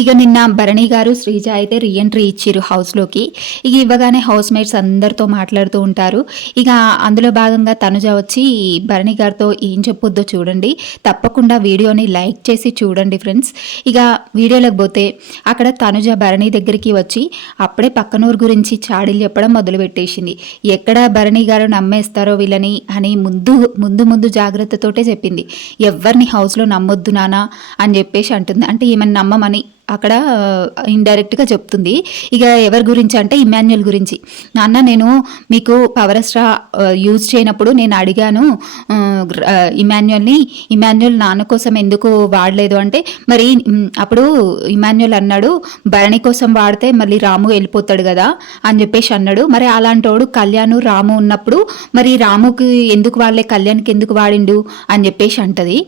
ఇక నిన్న భరణి గారు శ్రీజ అయితే రీఎంట్రీ ఇచ్చిర్రు హౌస్లోకి. ఇక ఇవ్వగానే హౌస్ మేట్స్ అందరితో మాట్లాడుతూ ఉంటారు. ఇక అందులో భాగంగా తనుజ వచ్చి భరణి గారితో ఏం చెప్పొద్దో చూడండి, తప్పకుండా వీడియోని లైక్ చేసి చూడండి ఫ్రెండ్స్. ఇక వీడియోలోకి పోతే అక్కడ తనుజ భరణి దగ్గరికి వచ్చి అప్పుడే పక్కనూరు గురించి చాడీలు చెప్పడం మొదలుపెట్టేసింది. ఎక్కడ భరణి గారు నమ్మేస్తారో వీళ్ళని అని ముందు ముందు ముందు జాగ్రత్తతోటే చెప్పింది. ఎవరిని హౌస్లో నమ్మొద్దు నానా అని చెప్పేసి అంటుంది. అంటే ఈమెను నమ్మమని అక్కడ ఇండైరెక్ట్గా చెప్తుంది. ఇక ఎవరి గురించి అంటే ఇమాన్యుల్ గురించి. నాన్న నేను మీకు పవర్ స్ట్రా యూజ్ చేయనప్పుడు నేను అడిగాను ఇమాన్యుల్ నాన్న కోసం ఎందుకు వాడలేదు అంటే, మరి అప్పుడు ఇమాన్యుల్ అన్నాడు భరణి కోసం వాడితే మళ్ళీ రాము వెళ్ళిపోతాడు కదా అని చెప్పేసి అన్నాడు. మరి అలాంటోడు కళ్యాణ్ రాము ఉన్నప్పుడు మరి రాముకి ఎందుకు వాడలే, కళ్యాణ్కి ఎందుకు వాడిండు అని చెప్పేసి అంటది.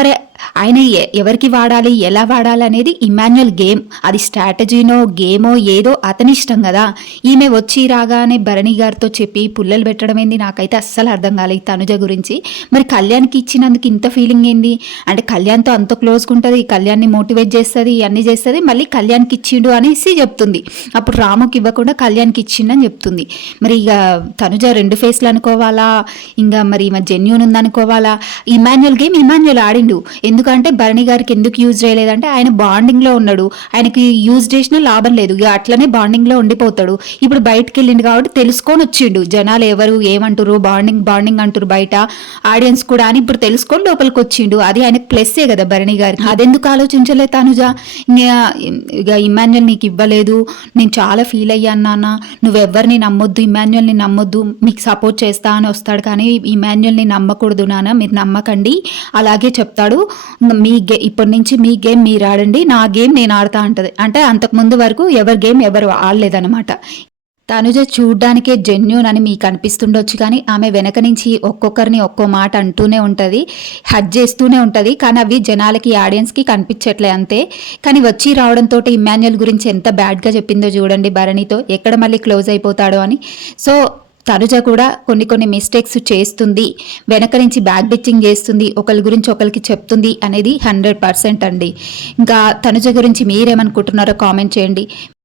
మరి ఆయన ఎవరికి వాడాలి ఎలా వాడాలి అనేది ఇమాన్యుల్ గేమ్, అది స్ట్రాటజీనో గేమో ఏదో అతని ఇష్టం కదా. ఈమె వచ్చి రాగానే భరణి గారితో చెప్పి పుల్లలు పెట్టడం ఏంది నాకైతే అస్సలు అర్థం కాలేదు తనుజ గురించి. మరి కళ్యాణ్కి ఇచ్చినందుకు ఇంత ఫీలింగ్ ఏంది అంటే, కళ్యాణ్తో అంత క్లోజ్గా ఉంటుంది, కళ్యాణ్ని మోటివేట్ చేస్తుంది, అన్నీ చేస్తుంది, మళ్ళీ కళ్యాణ్కి ఇచ్చిండు అనేసి చెప్తుంది. అప్పుడు రాముకి ఇవ్వకుండా కళ్యాణ్కి ఇచ్చిండని చెప్తుంది. మరి ఇక తనుజ రెండు ఫేస్లు అనుకోవాలా, ఇంకా మరి ఈమె జెన్యూన్ ఉందనుకోవాలా. ఇమాన్యుల్ గేమ్ ఇమాన్యుల్ ఆడిండు. ఎందుకంటే భరణి గారికి ఎందుకు యూజ్ చేయలేదంటే ఆయన బాండింగ్లో ఉన్నాడు, ఆయనకి యూజ్ చేసినా లాభం లేదు, ఇక అట్లనే బాండింగ్లో ఉండిపోతాడు. ఇప్పుడు బయటకు వెళ్ళిండు కాబట్టి తెలుసుకొని వచ్చిండు జనాలు ఎవరు ఏమంటారు, బాండింగ్ అంటారు బయట ఆడియన్స్ కూడా అని ఇప్పుడు తెలుసుకొని లోపలికి వచ్చిండు. అది ఆయనకు ప్లస్సే కదా భరణి గారికి. అదెందుకు ఆలోచించలే తనుజ. ఇక ఇమాన్యుల్ నీకు ఇవ్వలేదు, నేను చాలా ఫీల్ అయ్యాను నాన్న, నువ్వెవరిని నమ్మొద్దు, ఇమాన్యుల్ని నమ్మొద్దు, మీకు సపోర్ట్ చేస్తా అని వస్తాడు కానీ ఇమాన్యుల్ని నమ్మకూడదు నాన్న, మీరు నమ్మకండి అలాగే చెప్తాడు. ఇప్పటి నుంచి మీ గేమ్ మీరు ఆడండి, నా గేమ్ నేను ఆడతా అంటది. అంటే అంతకుముందు వరకు ఎవరి గేమ్ ఎవరు ఆడలేదన్నమాట. తనుజ చూడ్డానికే జెన్యూన్ అని మీకు అనిపిస్తుండొచ్చు కానీ ఆమె వెనక నుంచి ఒక్కొక్కరిని ఒక్కో మాట అంటూనే ఉంటుంది, హజ్ చేస్తూనే ఉంటుంది. కానీ అవి జనాలకి ఆడియన్స్కి కనిపించట్లే అంతే. కానీ వచ్చి రావడంతో ఇమాన్యుల్ గురించి ఎంత బ్యాడ్గా చెప్పిందో చూడండి భరణితో, ఎక్కడ మళ్ళీ క్లోజ్ అయిపోతాడో అని. సో తనుజ కూడా కొన్ని మిస్టేక్స్ చేస్తుంది, వెనక నుంచి బ్యాక్ బిచ్చింగ్ చేస్తుంది, ఒకరి గురించి ఒకరికి చెప్తుంది అనేది 100% అండి. ఇంకా తనుజ గురించి మీరేమనుకుంటున్నారో కామెంట్ చేయండి.